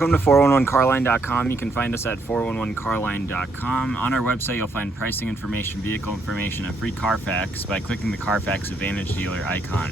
Welcome to 411carline.com. You can find us at 411carline.com. On our website, you'll find pricing information, vehicle information, and free Carfax by clicking the Carfax Advantage Dealer icon.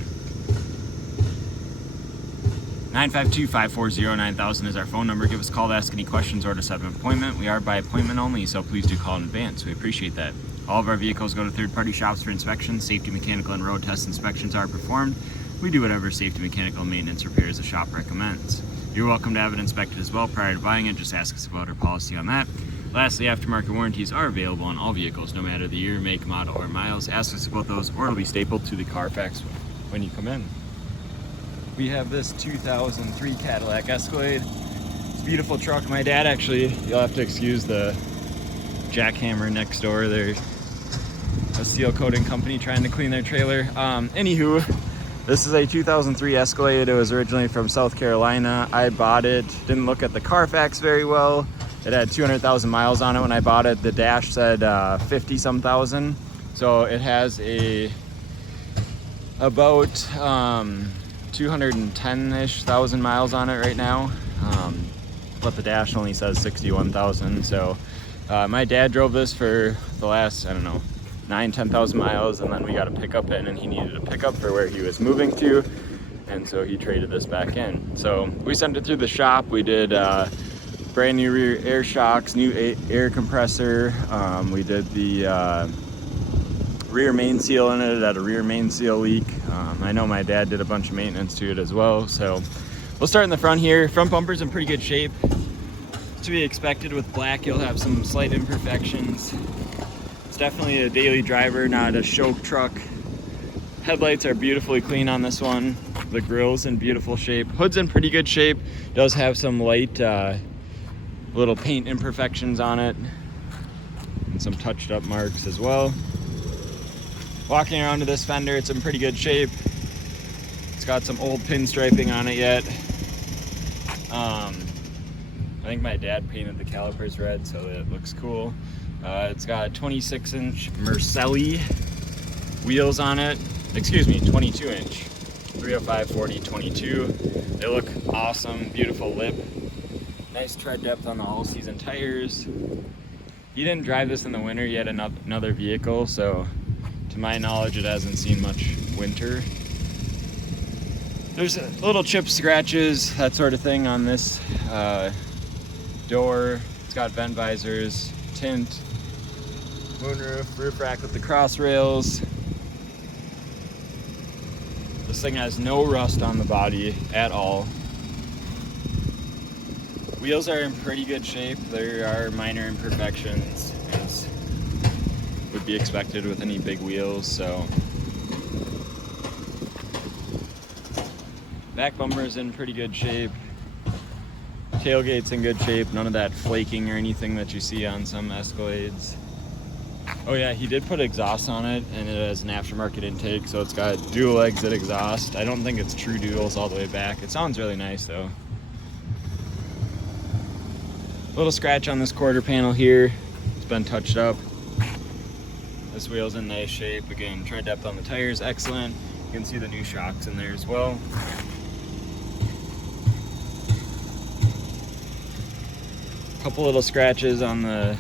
952-540-9000 is our phone number. Give us a call to ask any questions or to set up an appointment. We are by appointment only, so please do call in advance. We appreciate that. All of our vehicles go to third-party shops for inspection. Safety, mechanical, and road test inspections are performed. We do whatever safety, mechanical, and maintenance repairs the shop recommends. You're welcome to have it inspected as well prior to buying it. Just ask us about our policy on that. Lastly, aftermarket warranties are available on all vehicles, no matter the year, make, model, or miles. Ask us about those, or it'll be stapled to the Carfax when you come in. We have this 2003 Cadillac Escalade. It's a beautiful truck. My dad actually, you'll have to excuse the jackhammer next door. They're a steel coating company trying to clean their trailer. Anywho, this is a 2003 Escalade. It was originally from South Carolina. I bought it, didn't look at the Carfax very well. It had 200,000 miles on it when I bought it. The dash said 50-some thousand. So it has about 210-ish thousand miles on it right now. But the dash only says 61,000. So my dad drove this for the last, I don't know, 10,000 miles, and then we got a pickup in, and he needed a pickup for where he was moving to, and so he traded this back in. So we sent it through the shop. We did brand new rear air shocks, new air compressor. We did the rear main seal in it. It had a rear main seal leak. I know my dad did a bunch of maintenance to it as well. So we'll start in the front here. Front bumper's in pretty good shape. It's to be expected with black. You'll have some slight imperfections. Definitely a daily driver, not a show truck. Headlights are beautifully clean on this one. The grill's in beautiful shape. Hood's in pretty good shape. Does have some light little paint imperfections on it and some touched up marks as well. Walking around to this fender, it's in pretty good shape. It's got some old pinstriping on it yet. I think my dad painted the calipers red, so it looks cool. It's got 26-inch Mercelli wheels on it. Excuse me, 22-inch. 305, 40, 22. They look awesome. Beautiful lip. Nice tread depth on the all-season tires. He didn't drive this in the winter yet, another vehicle, so to my knowledge, it hasn't seen much winter. There's little chips, scratches, that sort of thing on this door. It's got vent visors, tint, moonroof, roof rack with the cross rails. This thing has no rust on the body at all. Wheels are in pretty good shape. There are minor imperfections, as would be expected with any big wheels. So back bumper is in pretty good shape. Tailgate's in good shape. None of that flaking or anything that you see on some Escalades. Oh yeah, he did put exhaust on it, and it has an aftermarket intake, so it's got dual exit exhaust. I don't think it's true duals all the way back. It sounds really nice though. Little scratch on this quarter panel here. It's been touched up. This wheel's in nice shape. Again, tread depth on the tires, excellent. You can see the new shocks in there as well. Couple little scratches on the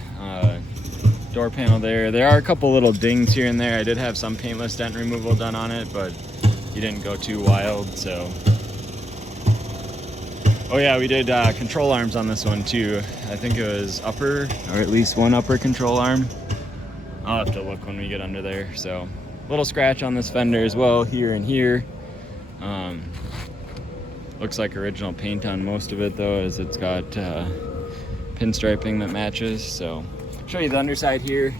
door panel there. There are a couple little dings here and there. I did have some paintless dent removal done on it, but he didn't go too wild, so. Oh yeah, we did control arms on this one too. I think it was upper, or at least one upper control arm. I'll have to look when we get under there. So little scratch on this fender as well, here and here. Looks like original paint on most of it though, as it's got pinstriping that matches. So I'll show you the underside here.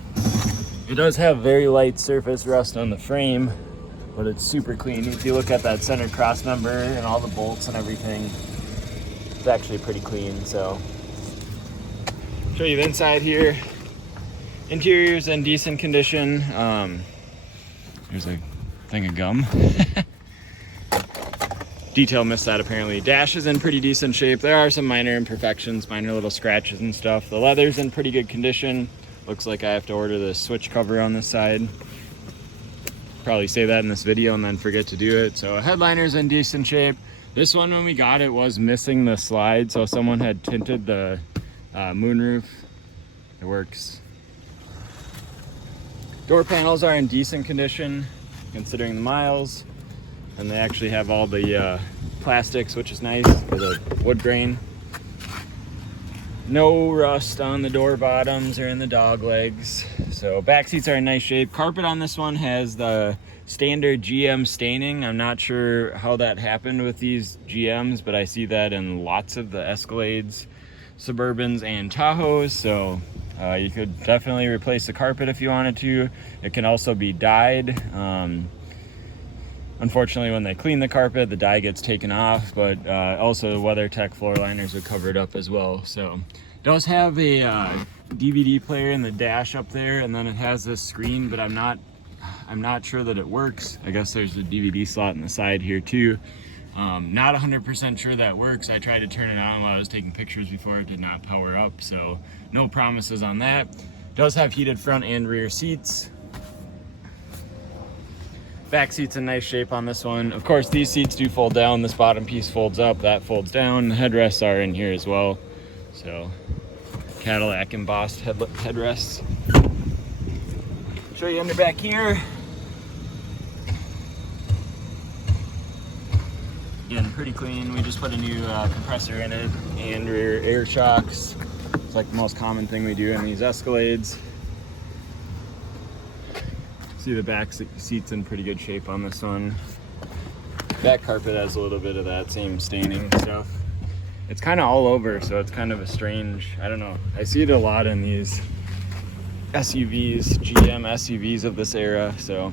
It does have very light surface rust on the frame, but it's super clean. If you look at that center cross member and all the bolts and everything, it's actually pretty clean. So show you the inside here. Interior's in decent condition. There's a thing of gum. Detail missed that apparently. Dash is in pretty decent shape. There are some minor imperfections, minor little scratches and stuff. The leather's in pretty good condition. Looks like I have to order the switch cover on this side. Probably say that in this video and then forget to do it. So headliner's in decent shape. This one, when we got it, was missing the slide, so someone had tinted the moonroof. It works. Door panels are in decent condition considering the miles, and they actually have all the plastics, which is nice, for the wood grain. No rust on the door bottoms or in the dog legs. So back seats are in nice shape. Carpet on this one has the standard GM staining. I'm not sure how that happened with these GMs, but I see that in lots of the Escalades, Suburbans, and Tahoes. So you could definitely replace the carpet if you wanted to. It can also be dyed. Unfortunately, when they clean the carpet, the dye gets taken off, but also the WeatherTech floor liners would cover it up as well. So it does have a DVD player in the dash up there, and then it has this screen, but I'm not sure that it works. I guess there's a DVD slot in the side here too. Not 100% sure that works. I tried to turn it on while I was taking pictures before. It did not power up, so no promises on that. It does have heated front and rear seats. Back seat's in nice shape on this one. Of course, these seats do fold down. This bottom piece folds up, that folds down. The headrests are in here as well. So, Cadillac embossed headrests. Show you under back here. Again, pretty clean. We just put a new compressor in it and rear air shocks. It's like the most common thing we do in these Escalades. See the back seat's in pretty good shape on this one. Back carpet has a little bit of that same staining stuff. It's kind of all over, so it's kind of a strange, I don't know. I see it a lot in these SUVs, GM SUVs of this era. So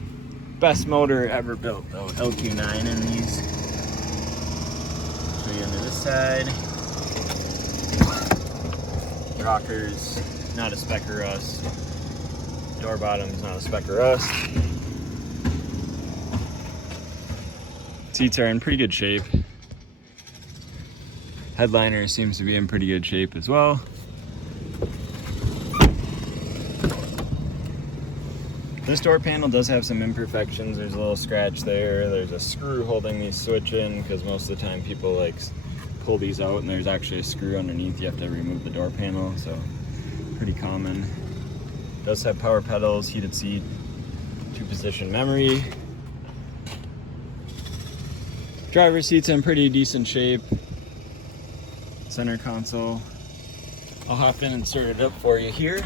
best motor ever built though, LQ9 in these. Show you under this side. Rockers, not a speck of rust. Door bottom's not a speck of rust. Seats are in pretty good shape. Headliner seems to be in pretty good shape as well. This door panel does have some imperfections. There's a little scratch there. There's a screw holding these switch in, because most of the time people like pull these out and there's actually a screw underneath. You have to remove the door panel, so pretty common. Does have power pedals, heated seat, 2-position memory. Driver's seat's in pretty decent shape. Center console. I'll hop in and insert it up for you here.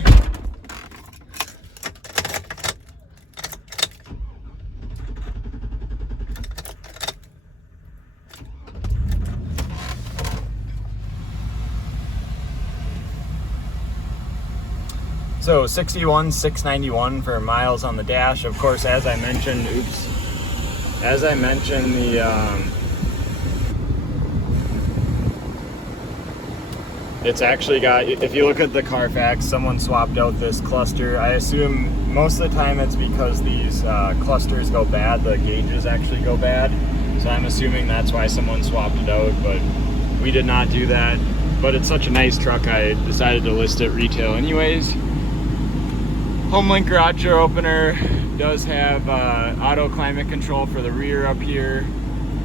So 61,691 for miles on the dash. Of course, as I mentioned, it's actually got, if you look at the Carfax, someone swapped out this cluster. I assume most of the time it's because these clusters go bad, the gauges actually go bad. So I'm assuming that's why someone swapped it out, but we did not do that. But it's such a nice truck, I decided to list it retail anyways. HomeLink garage door opener does have auto climate control for the rear up here.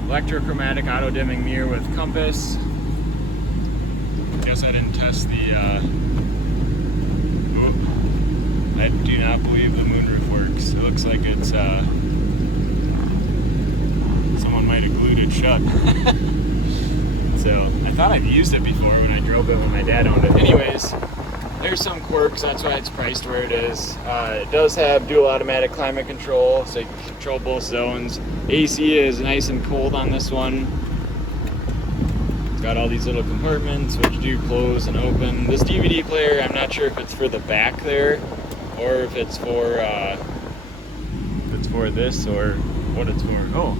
Electrochromatic auto dimming mirror with compass. Guess I didn't test the, I do not believe the moonroof works. It looks like it's, someone might have glued it shut. So, I thought I'd used it before when I drove it when my dad owned it. Anyways, there's some quirks, that's why it's priced where it is. It does have dual automatic climate control, so you can control both zones. AC is nice and cold on this one. It's got all these little compartments which do close and open. This DVD player, I'm not sure if it's for the back there or if it's for this or what it's for. Oh,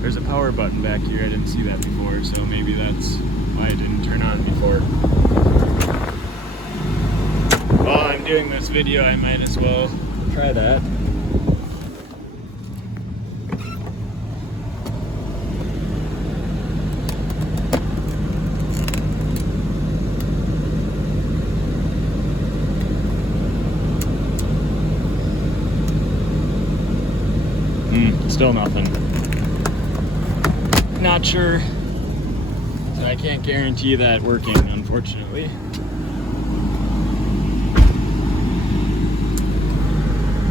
there's a power button back here. I didn't see that before, so maybe that's why it didn't turn on before. While I'm doing this video, I might as well try that. Still nothing. Not sure I can't guarantee that working, unfortunately.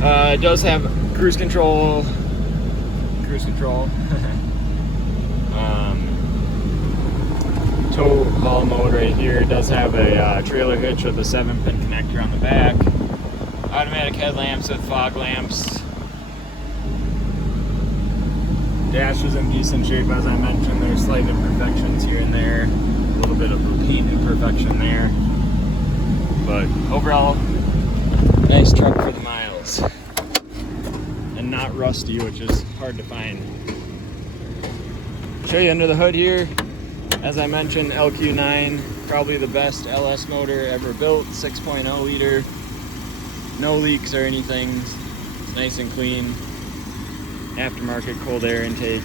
It does have cruise control. Tow haul mode right here. It does have a trailer hitch with a 7-pin connector on the back. Automatic headlamps with fog lamps. Dash is in decent shape, as I mentioned. There's slight imperfections here and there. A little bit of a paint imperfection there. But overall, nice truck for the miles. And not rusty, which is hard to find. Show you under the hood here. As I mentioned, LQ9, probably the best LS motor ever built. 6.0 liter. No leaks or anything. It's nice and clean. Aftermarket cold air intake.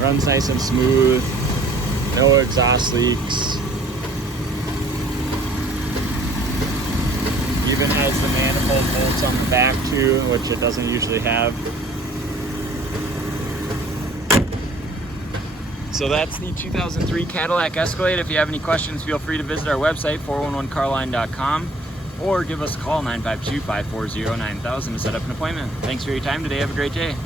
Runs nice and smooth. No exhaust leaks. Even has the manifold bolts on the back too, which it doesn't usually have. So that's the 2003 Cadillac Escalade. If you have any questions, feel free to visit our website, 411carline.com, or give us a call, 952-540-9000 to set up an appointment. Thanks for your time today. Have a great day.